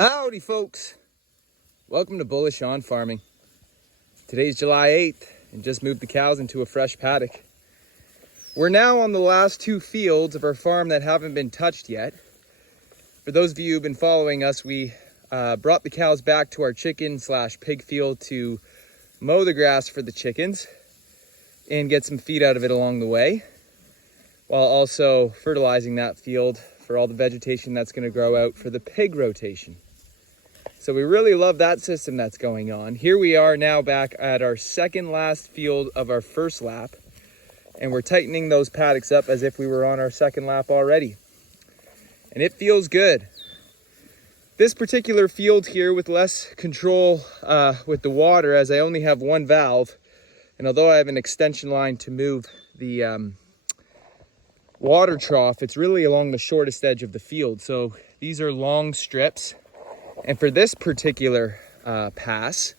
Howdy folks, welcome to Bullish On Farming. Today's July 8th and just moved the cows into a fresh paddock. We're now on the last two fields of our farm that haven't been touched yet. For those of you who've been following us, we brought the cows back to our chicken/pig field to mow the grass for the chickens and get some feed out of it along the way, while also fertilizing that field for all the vegetation that's going to grow out for the pig rotation. So we really love that system that's going on. Here we are now back at our second last field of our first lap, and we're tightening those paddocks up as if we were on our second lap already. And it feels good. This particular field here with less control with the water, as I only have one valve, and although I have an extension line to move the water trough, it's really along the shortest edge of the field. So these are long strips. And for this particular pass,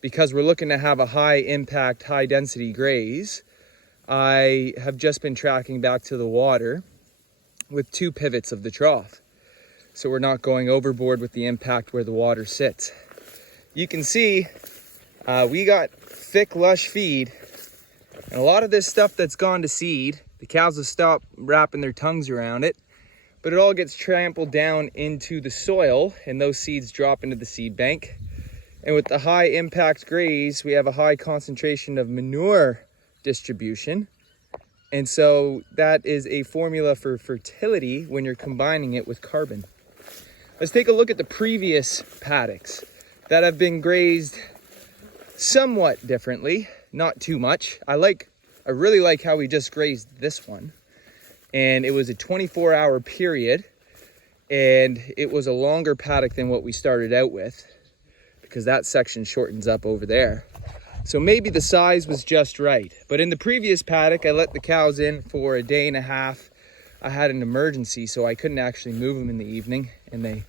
because we're looking to have a high impact, high density graze, I have just been tracking back to the water with two pivots of the trough. So we're not going overboard with the impact where the water sits. You can see we got thick, lush feed, and a lot of this stuff that's gone to seed, the cows have stopped wrapping their tongues around it, but it all gets trampled down into the soil and those seeds drop into the seed bank. And with the high impact graze, we have a high concentration of manure distribution. And so that is a formula for fertility when you're combining it with carbon. Let's take a look at the previous paddocks that have been grazed somewhat differently, not too much. I really like how we just grazed this one. And it was a 24-hour period, and it was a longer paddock than what we started out with, because that section shortens up over there. So maybe the size was just right. But in the previous paddock, I let the cows in for a day and a half. I had an emergency, so I couldn't actually move them in the evening, and they,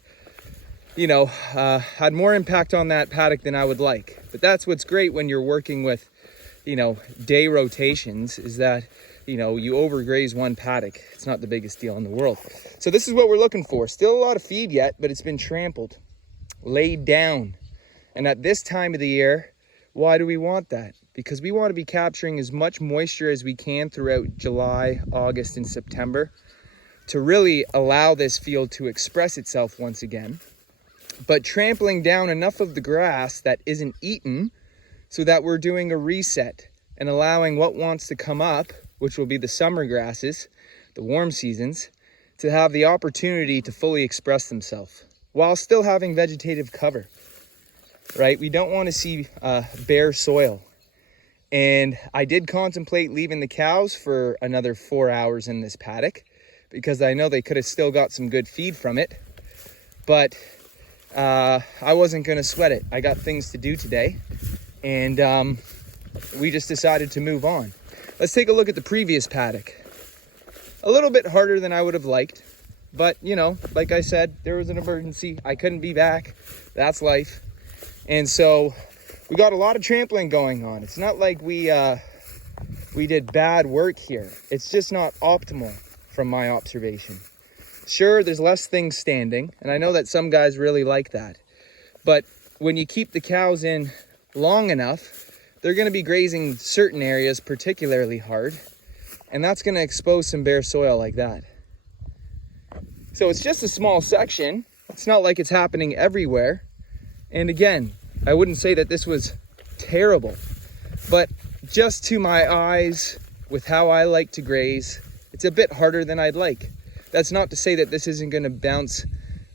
had more impact on that paddock than I would like. But that's what's great when you're working with, day rotations, is that you overgraze one paddock. It's not the biggest deal in the world. So this is what we're looking for. Still a lot of feed yet, but it's been trampled, laid down. And at this time of the year, why do we want that? Because we want to be capturing as much moisture as we can throughout July, August, and September to really allow this field to express itself once again, but trampling down enough of the grass that isn't eaten so that we're doing a reset and allowing what wants to come up, which will be the summer grasses, the warm seasons, to have the opportunity to fully express themselves while still having vegetative cover, right? We don't want to see bare soil. And I did contemplate leaving the cows for another 4 hours in this paddock because I know they could have still got some good feed from it, but I wasn't going to sweat it. I got things to do today, and we just decided to move on. Let's take a look at the previous paddock. A little bit harder than I would have liked, but like I said, there was an emergency. I couldn't be back. That's life. And so we got a lot of trampling going on. It's not like we did bad work here. It's just not optimal from my observation. Sure, there's less things standing, and I know that some guys really like that. But when you keep the cows in long enough, they're going to be grazing certain areas particularly hard, and that's going to expose some bare soil like that. So it's just a small section. It's not like it's happening everywhere. And again, I wouldn't say that this was terrible, but just to my eyes, with how I like to graze, it's a bit harder than I'd like. That's not to say that this isn't going to bounce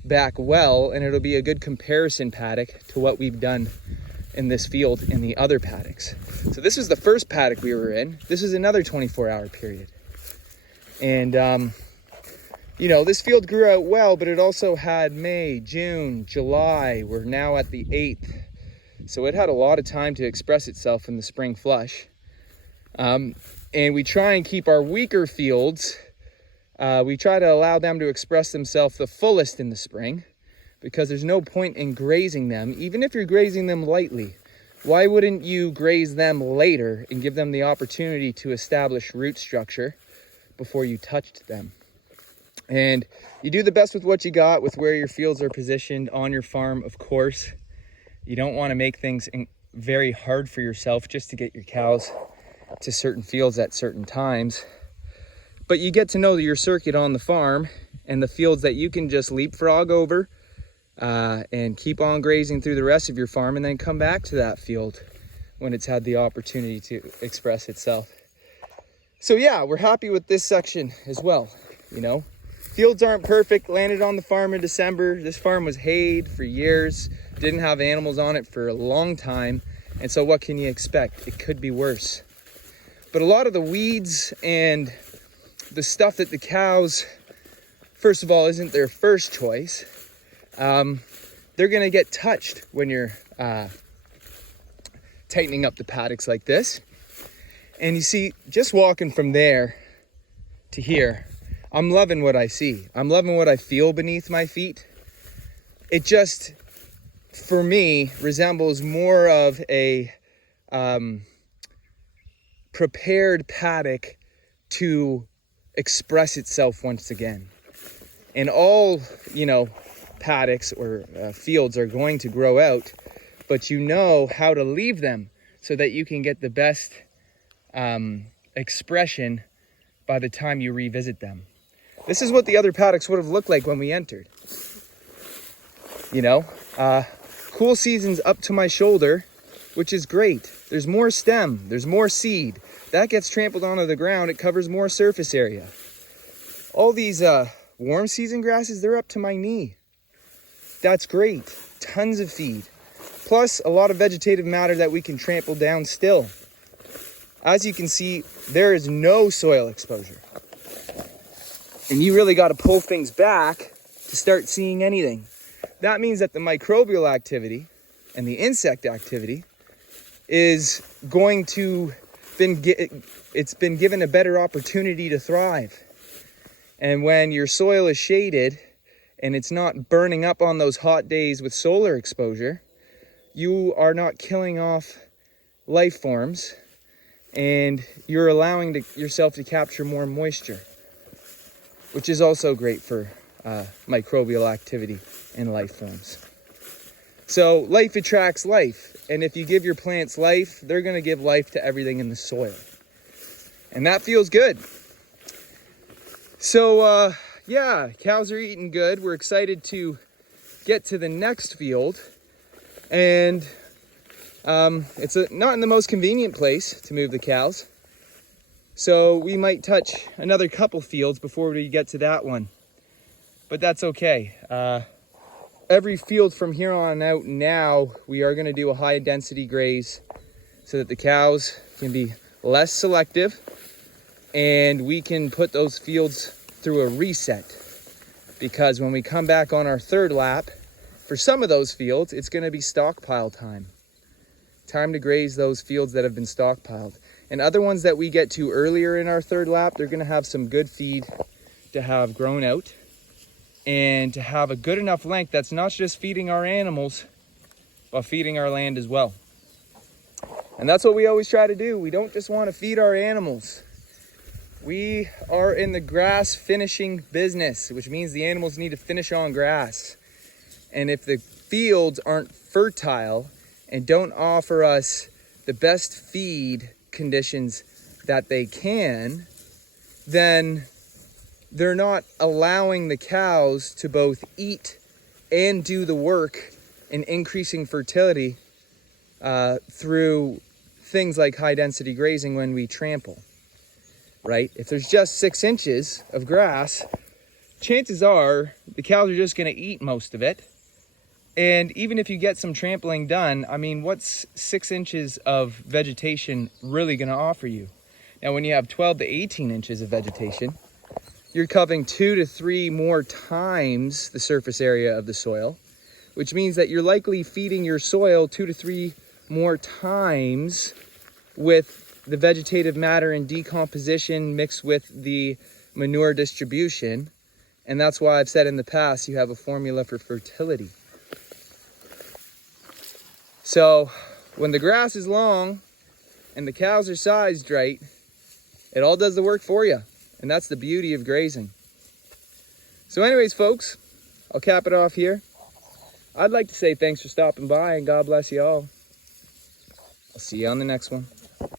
back well, and it'll be a good comparison paddock to what we've done in this field in the other paddocks. So this is the first paddock we were in. This is another 24-hour period. And, this field grew out well, but it also had May, June, July. We're now at the 8th. So it had a lot of time to express itself in the spring flush. And we try and keep our weaker fields, we try to allow them to express themselves the fullest in the spring, because there's no point in grazing them, even if you're grazing them lightly. Why wouldn't you graze them later and give them the opportunity to establish root structure before you touched them? And you do the best with what you got, with where your fields are positioned on your farm, of course. You don't want to make things very hard for yourself just to get your cows to certain fields at certain times. But you get to know your circuit on the farm and the fields that you can just leapfrog over and keep on grazing through the rest of your farm, and then come back to that field when it's had the opportunity to express itself. So yeah, we're happy with this section as well. You know, fields aren't perfect. Landed on the farm in December. This farm was hayed for years, didn't have animals on it for a long time, and so what can you expect? It could be worse. But a lot of the weeds and the stuff that the cows, first of all, isn't their first choice. They're gonna get touched when you're tightening up the paddocks like this. And you see, just walking from there to here, I'm loving what I see. I'm loving what I feel beneath my feet. It just, for me, resembles more of a prepared paddock to express itself once again. And all, you know, paddocks or fields are going to grow out, but you know how to leave them so that you can get the best expression by the time you revisit them. This is what the other paddocks would have looked like when we entered. You know, cool season's up to my shoulder, which is great. There's more stem, there's more seed. That gets trampled onto the ground, it covers more surface area. All these warm season grasses, they're up to my knee. That's great. Tons of feed. Plus a lot of vegetative matter that we can trample down still. As you can see, there is no soil exposure. And you really got to pull things back to start seeing anything. That means that the microbial activity and the insect activity is going to it's been given a better opportunity to thrive. And when your soil is shaded and it's not burning up on those hot days with solar exposure, you are not killing off life forms, and you're allowing yourself to capture more moisture, which is also great for microbial activity and life forms. So life attracts life, and if you give your plants life, they're going to give life to everything in the soil, and that feels good. So yeah, cows are eating good. We're excited to get to the next field, and it's not in the most convenient place to move the cows, so we might touch another couple fields before we get to that one, but that's okay. Every field from here on out now, we are going to do a high density graze so that the cows can be less selective, and we can put those fields through a reset, because when we come back on our third lap, for some of those fields, it's going to be stockpile time. Time to graze those fields that have been stockpiled. And other ones that we get to earlier in our third lap, they're going to have some good feed to have grown out and to have a good enough length that's not just feeding our animals, but feeding our land as well. And that's what we always try to do. We don't just want to feed our animals. We are in the grass finishing business, which means the animals need to finish on grass. And if the fields aren't fertile and don't offer us the best feed conditions that they can, then they're not allowing the cows to both eat and do the work in increasing fertility through things like high density grazing when we trample, right? If there's just 6 inches of grass, chances are the cows are just going to eat most of it. And even if you get some trampling done, I mean, what's 6 inches of vegetation really going to offer you? Now, when you have 12 to 18 inches of vegetation, you're covering 2 to 3 more times the surface area of the soil, which means that you're likely feeding your soil 2 to 3 more times with the vegetative matter and decomposition mixed with the manure distribution. And that's why I've said in the past, you have a formula for fertility. So when the grass is long and the cows are sized right, it all does the work for you. And that's the beauty of grazing. So anyways, folks, I'll cap it off here. I'd like to say thanks for stopping by and God bless you all. I'll see you on the next one.